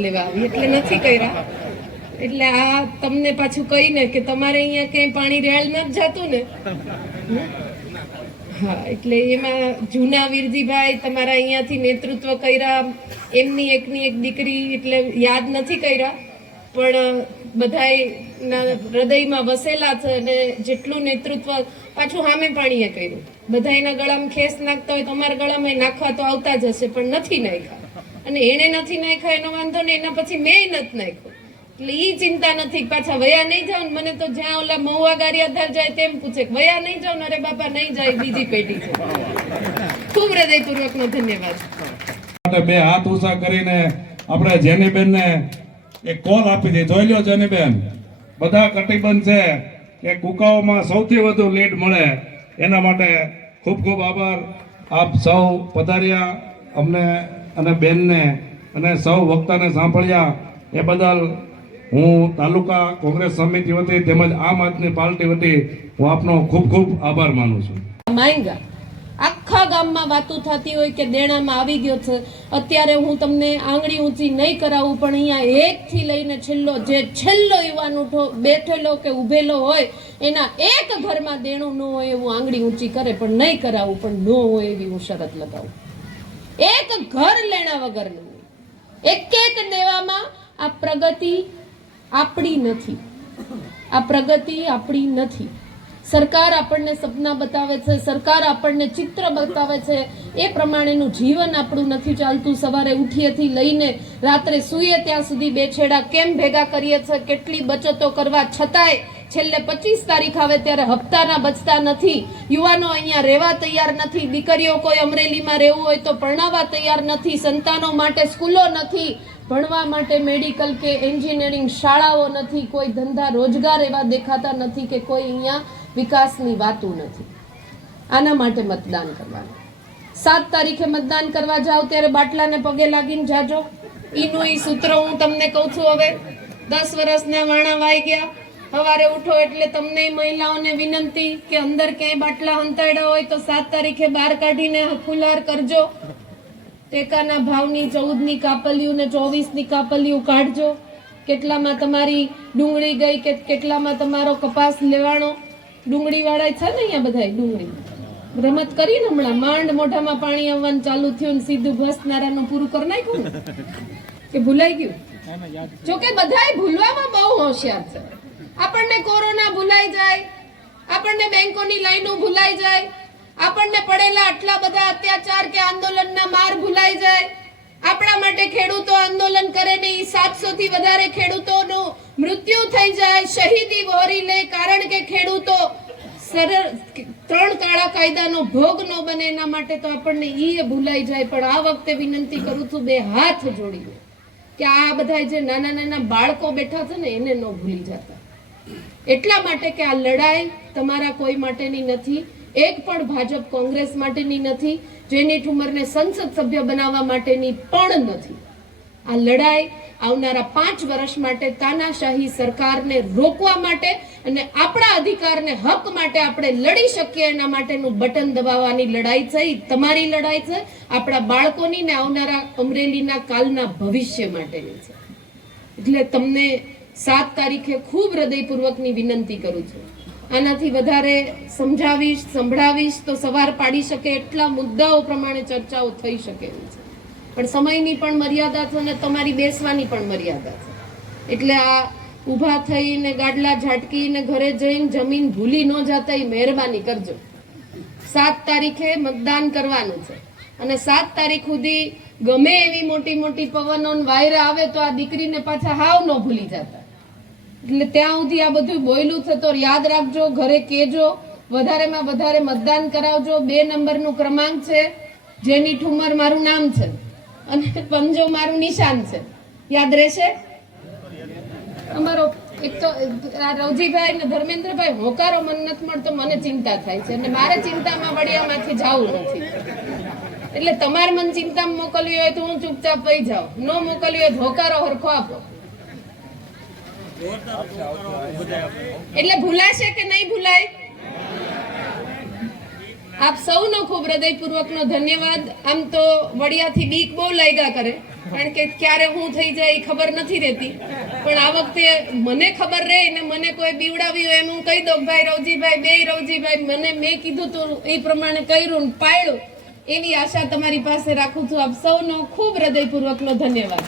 લેવા એટલે નથી કર્યા. એટલે આ તમને પાછું કહીને કે તમારે અહીંયા ક્યાંય પાણી રેળ નથી જતું ને? હા? એટલે એમાં જૂના વીરજીભાઈ તમારા અહીંયાથી નેતૃત્વ કર્યા. એમની એકની એક દીકરી એટલે યાદ નથી કર્યા. પણ બધાના હૃદયમાં વસેલા છે અને જેટલું નેતૃત્વ પાછું સામે પાણીએ કર્યું. બધાયના ગળામાં ખેસ નાખતા હોય તો અમારા ગળામાં નાખવા તો આવતા જ હશે, પણ નથી નાખ્યા. અને એને નથી નાખ્યા, એનો વાંધો ને એના પછી મેં નથી નાખ્યો. એટલે એ ચિંતા નથી, પાછા વયા નહીં જાવ ને મને તો જ્યાં ઓલા મહુવા ગારી આધાર જાય તેમ પૂછે વયા નહીં જાવ ને, અરે બાપા, નહીં જાય, બીજી પેઢી છે. ખૂબ હૃદયપૂર્વક નો ધન્યવાદ બે હાથ ઊંચા કરીને આપણે જેનીબેનને એક કોલ આપી દે. જોઈ લ્યો જેનીબેન, બધા કટિબંધ છે કે કુકાઓમાં સૌથી વધુ લીડ મળે. એના માટે ખૂબ ખૂબ આભાર. આપ સૌ પધાર્યા. અમને અને બેનને અને સૌ વક્તાને સાંભળ્યા એ બદલ હું તાલુકા કોંગ્રેસ સમિતિ વતી તેમજ આમ આદમી પાર્ટી વતી હું આપનો ખૂબ ખૂબ આભાર માનું છું. માંગા આખા ગામમાં વાતો થતી હોય કે દેણામાં આવી ગયો છે, અત્યારે હું તમને આંગળી ઊંચી નહીં કરાવું, પણ અહીંયા એકથી લઈને છેલ્લો જે છેલ્લો યુવાન ઉઠો, બેઠેલો કે ઊભેલો હોય, એના એક ઘરમાં દેણું ન હોય એવું આંગળી ઊંચી કરે, પણ નહીં કરાવું, પણ ન હોય એવી હું શરત લગાવું. એક ઘર લેણા વગરનું. એક એક દેવામાં આ પ્રગતિ આપણી નથી. આ પ્રગતિ આપણી નથી. સરકાર આપણને સપના બતાવે છે, સરકાર આપણને ચિત્ર બતાવે છે. એ પ્રમાણેનું જીવન આપણું નથી ચાલતું. સવારે ઉઠીએથી લઈને રાત્રે સૂઈએ ત્યાં સુધી બે છેડા કેમ ભેગા કરીએ છે? કેટલી બચતો કરવા છતાંય છેલ્લે પચીસ તારીખ આવે ત્યારે હપ્તાના બચતા નથી. યુવાનો અહીંયા રહેવા તૈયાર નથી. દીકરીઓ કોઈ અમરેલીમાં રહેવું હોય તો પરણાવવા તૈયાર નથી. સંતાનો માટે સ્કૂલો નથી. ભણવા માટે મેડિકલ કે એન્જિનિયરિંગ શાળાઓ નથી. કોઈ ધંધા રોજગાર એવા દેખાતા નથી કે કોઈ અહીંયા વિકાસની વાતો નથી. આના માટે મતદાન કરવાનું. સાત તારીખે મતદાન કરવા જાઓ ત્યારે બાટલાને પગે લાગીને જાજો. ઈનું ઈ સૂત્ર હું તમને કહું છું હવે. દસ વર્ષના વાણા વાઈ ગયા. સવારે ઉઠો એટલે તમને મહિલાઓને વિનંતી કે અંદર ક્યાંય બાટલા હંતાડ્યા હોય તો સાત તારીખે બહાર કાઢીને ફુલાર કરજો. ટેકાના ભાવની ચૌદની કાપલિયું ને ચોવીસની કાપલિયું કાઢજો. કેટલામાં તમારી ડુંગળી ગઈ કે કેટલામાં તમારો કપાસ લેવાણો ડુંગળી વાળા છે ને અહીંયા બધા ડુંગળી? રમત કરી ને હમણાં? માંડ મોઢામાં પાણી આવવાનું ચાલુ થયું ને સીધું ભસનારાનું પૂરું કરી નાખ્યું કે ભૂલાઈ ગયું? જોકે બધાય ભૂલવામાં બહુ હોશિયાર છે. આપણને કોરોના ભૂલાઈ જાય, આપણને બેંકોની લાઈનો ભૂલાઈ જાય, આપણને પડેલા આટલા બધા અત્યાચાર કે આંદોલનના માર ભૂલાઈ જાય. આપણા માટે ખેડૂતો આંદોલન કરે નહીં સાતસો થી વધારે ખેડૂતોનું મૃત્યુ થઈ જાય, શહીદી વહોરી લે, કારણ કે ખેડૂતો સરળ ત્રણ કાળા કાયદાનો ભોગ ન બને એના માટે તો આપણને ઈ ભૂલાઈ જાય. પણ આ વખતે વિનંતી કરું છું બે હાથ જોડીને કે આ બધા જે નાના નાના બાળકો બેઠા છે ને એને ન ભૂલી જતા. એટલા માટે કે આ લડાઈ તમારા કોઈ માટેની નથી, એક પણ ભાજપ કોંગ્રેસ માટેની નથી જેની ઠુમરને સંસદ સભ્ય બનાવવા માટેની પણ નથી. આ લડાઈ આવનારા પાંચ વર્ષ માટે તાનાશાહી સરકારને રોકવા માટે અને આપણા અધિકારને હક માટે આપણે લડી શકીએ એના માટેનું બટન દબાવવાની લડાઈ છે તમારી લડાઈ છે, આપણા બાળકોની ને આવનારા અમરેલીના કાલના ભવિષ્ય માટેની છે. એટલે તમને સાત તારીખે ખૂબ હૃદયપૂર્વકની વિનંતી કરું છું. આનાથી વધારે સમજાવીશ, સંભળાવીશ, તો સવાર પાડી શકે એટલા મુદ્દાઓ પ્રમાણે ચર્ચાઓ થઈ શકે એમ છે. પણ સમયની પણ મર્યાદા છે અને તમારી બેસવાની પણ મર્યાદા છે. એટલે આ ઊભા થઈને, ગાડલા ઝાટકીને ઘરે જઈને જમીન ભૂલી ન જાતા એ મહેરબાની કરજો. સાત તારીખે મતદાન કરવાનું છે. અને સાત તારીખ સુધી ગમે એવી મોટી મોટી પવનો વાયરા આવે તો આ દીકરીને પાછા હાવ ન ભૂલી જતા. એટલે ત્યાં સુધી આ બધું બોયલું છે. તો યાદ રાખજો, ઘરે કેજો વધારેમાં વધારે મતદાન કરાવજો. બે નંબરનું ક્રમાંક છે જેની ઠુમર મારું નામ છે અને પંજો મારું નિશાન છે. યાદ રહેશે? અમારો એક તો, આ રવજીભાઈ ને ધર્મેન્દ્રભાઈ હોકારો મન નથી મળતો, મને ચિંતા થાય છે. અને મારે ચિંતામાં વડિયામાંથી જવું નથી. એટલે તમારે મને ચિંતામાં મોકલવી હોય તો હું ચૂપચાપ પઈ જાઉં. ન મોકલવી હોય હોકારો હરખો આપો. એટલે ભૂલાશે કે નહીં ભૂલાય? આપ સૌનો ખૂબ હૃદયપૂર્વકનો ધન્યવાદ. આમ તો વડિયાથી બીક બહુ લાગ્યા કરે, કારણ કે ક્યારે હું થઈ જાય એ ખબર નથી રહેતી. પણ આ વખતે મને ખબર રહે ને મને કોઈ બીવડાવ્યું હોય એમ હું કહી દઉં, ભાઈ રવજીભાઈ, બે રવજીભાઈ, મને મેં કીધું તું એ પ્રમાણે કર્યું ને પાડ્યું. એવી આશા તમારી પાસે રાખું છું. આપ સૌનો ખૂબ હૃદયપૂર્વકનો ધન્યવાદ.